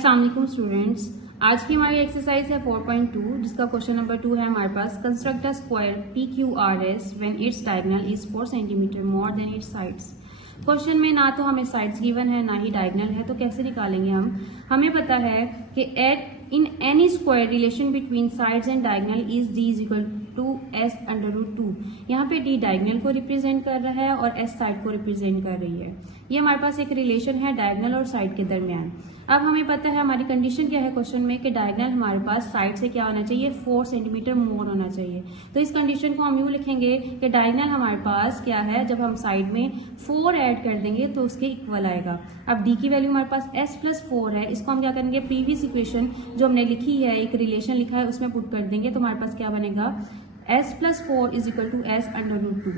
अस्सलाम वालेकुम स्टूडेंट्स। आज की हमारी एक्सरसाइज है 4.2 जिसका क्वेश्चन नंबर 2 है हमारे पास। Construct a square PQRS when its diagonal is 4 centimetre more than its sides. Question में ना तो हमें साइड्स गिवन है ना ही डायगोनल है, तो कैसे निकालेंगे हम? हमें पता है कि at in any square relation between sides and diagonal is D is equal to S under root 2। यहाँ पे D डायगोनल को रिप्रेजेंट कर रहा है और S साइड को रिप्रेजेंट कर रही है। ये हमारे पास एक रिलेशन है डायगोनल और साइड के दरमियान। अब हमें पता है हमारी कंडीशन क्या है क्वेश्चन में कि डायगोनल हमारे पास साइड से क्या होना चाहिए, 4 सेंटीमीटर मोर होना चाहिए। तो इस कंडीशन को हम यूं लिखेंगे कि डायगोनल हमारे पास क्या है, जब हम साइड में 4 ऐड कर देंगे तो उसके इक्वल आएगा। अब D की वैल्यू हमारे पास S+4 है, इसको हम क्या करेंगे, प्रीवियस इक्वेशन जो हमने लिखी है, एक रिलेशन लिखा है, उसमें पुट कर देंगे तो हमारे पास क्या बनेगा, S+4 is equal to S under root 2।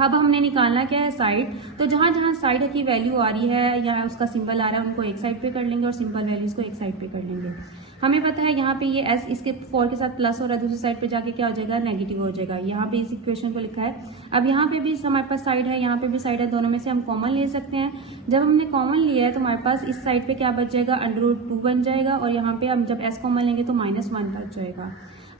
अब हमने निकालना क्या है, साइड। तो जहां जहां साइड की वैल्यू आ रही है या उसका सिंबल आ रहा है, उनको एक साइड पे कर लेंगे और सिंपल वैल्यूज को एक साइड पे कर लेंगे। हमें पता है यहाँ पे ये S इसके 4 के साथ प्लस हो रहा है, दूसरी साइड पे जाके क्या हो जाएगा, नेगेटिव हो जाएगा। यहाँ पे इस इक्वेशन को लिखा है। अब यहाँ पे भी हमारे पास साइड है, यहाँ पे भी साइड है, दोनों में से हम कॉमन ले सकते हैं। जब हमने कॉमन लिया है तो हमारे पास इस साइड पे क्या बच जाएगा, अंडर रूट 2 बन जाएगा, और यहाँ पे हम जब S कॉमन लेंगे तो -1 बच जाएगा।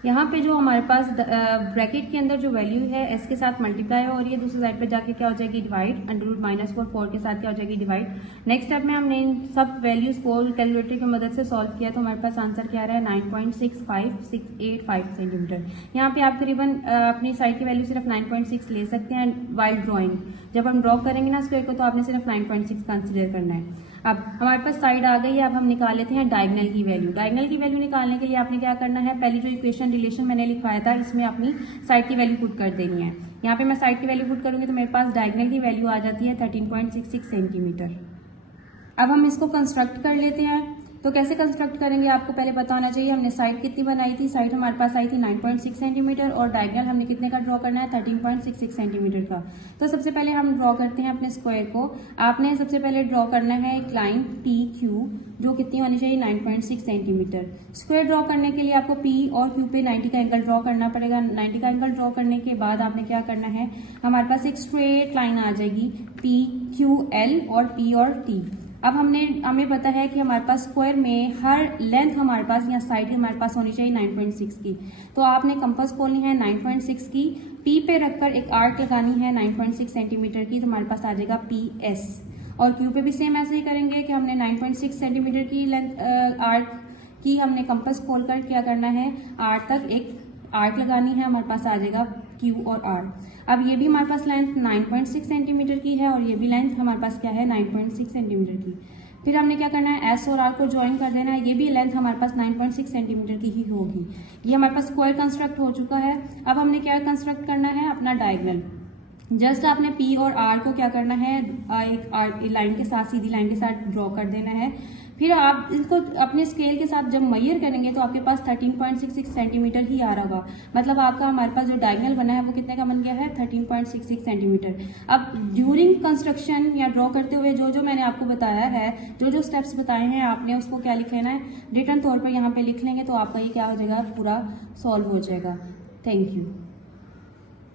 यहाँ पे जो हमारे पास ब्रैकेट के अंदर जो वैल्यू है S के साथ मल्टीप्लाई है, और ये दूसरी साइड पे जाके क्या हो जाएगी, डिवाइड। अंडर रूट -4 के साथ क्या हो जाएगी, डिवाइड। नेक्स्ट स्टेप में हमने इन सब वैल्यूज को कैलकुलेटर की मदद से सॉल्व किया तो हमारे पास आंसर क्या आ रहा है, 9.65685 सेंटीमीटर। यहाँ पे आप करीबन अपनी साइड की वैल्यू सिर्फ 9.6 ले सकते हैं वाइल ड्रॉइंग। जब हम ड्रॉ करेंगे ना स्क्वायर को तो आपने सिर्फ 9.6 कंसिडर करना है। अब हमारे पास साइड आ गई है, अब हम निकाल लेते हैं डायगोनल की वैल्यू। डायगोनल की वैल्यू निकालने के लिए आपने क्या करना है, पहली जो इक्वेशन रिलेशन मैंने लिखवाया था इसमें अपनी साइड की वैल्यू पुट कर देनी है। यहाँ पे मैं साइड की वैल्यू पुट करूंगी तो मेरे पास डायगोनल की वैल्यू आ जाती है 13.66 सेंटीमीटर। अब हम इसको कंस्ट्रक्ट कर लेते हैं। तो कैसे कंस्ट्रक्ट करेंगे आपको पहले पता होना चाहिए। हमने साइड कितनी बनाई थी, साइड हमारे पास आई थी 9.6 सेंटीमीटर, और डायगोनल हमने कितने का ड्रॉ करना है, 13.66 सेंटीमीटर का। तो सबसे पहले हम ड्रॉ करते हैं अपने स्क्वायर को। आपने सबसे पहले ड्रॉ करना है एक लाइन PQ जो कितनी होनी चाहिए, 9.6 सेंटीमीटर। स्क्वायर ड्रॉ करने के लिए आपको P और Q पे 90 का एंगल ड्रॉ करना पड़ेगा। 90 का एंगल ड्रॉ करने के बाद आपने क्या करना है, हमारे पास एक स्ट्रेट लाइन आ जाएगी PQL और P और T। अब हमें पता है कि हमारे पास स्क्वायर में हर लेंथ हमारे पास या साइड हमारे पास होनी चाहिए 9.6 की। तो आपने कंपास खोलनी है 9.6 की, P पे रखकर एक आर्क लगानी है 9.6 सेंटीमीटर की, तो हमारे पास आ जाएगा PS। और Q पे भी सेम ऐसे ही करेंगे कि हमने 9.6 सेंटीमीटर की लेंथ आर्क की हमने कंपास खोलकर क्या करना है, R तक एक आर्क लगानी है, हमारे पास आ जाएगा Q और R। अब ये भी हमारे पास लेंथ 9.6 सेंटीमीटर की है और ये भी लेंथ हमारे पास क्या है, 9.6 सेंटीमीटर की। फिर हमने क्या करना है, S और R को ज्वाइन कर देना है। ये भी लेंथ हमारे पास 9.6 सेंटीमीटर की ही होगी। ये हमारे पास स्क्वायर कंस्ट्रक्ट हो चुका है। अब हमने क्या कंस्ट्रक्ट करना है, अपना डायगोनल। जस्ट आपने P और R को क्या करना है, एक लाइन के साथ, सीधी लाइन के साथ ड्रॉ कर देना है। फिर आप इसको अपने स्केल के साथ जब मेजर करेंगे तो आपके पास 13.66 सेंटीमीटर ही आ रहा होगा। मतलब आपका हमारे पास जो डायगोनल बना है वो कितने का बन गया है, 13.66 सेंटीमीटर। अब ड्यूरिंग कंस्ट्रक्शन या ड्रॉ करते हुए जो जो मैंने आपको बताया है, जो जो स्टेप्स बताए हैं, आपने उसको क्या लिख लेना है, रिटर्न तौर पर यहाँ पे लिख लेंगे तो आपका ये क्या हो जाएगा, पूरा सॉल्व हो जाएगा। Thank you.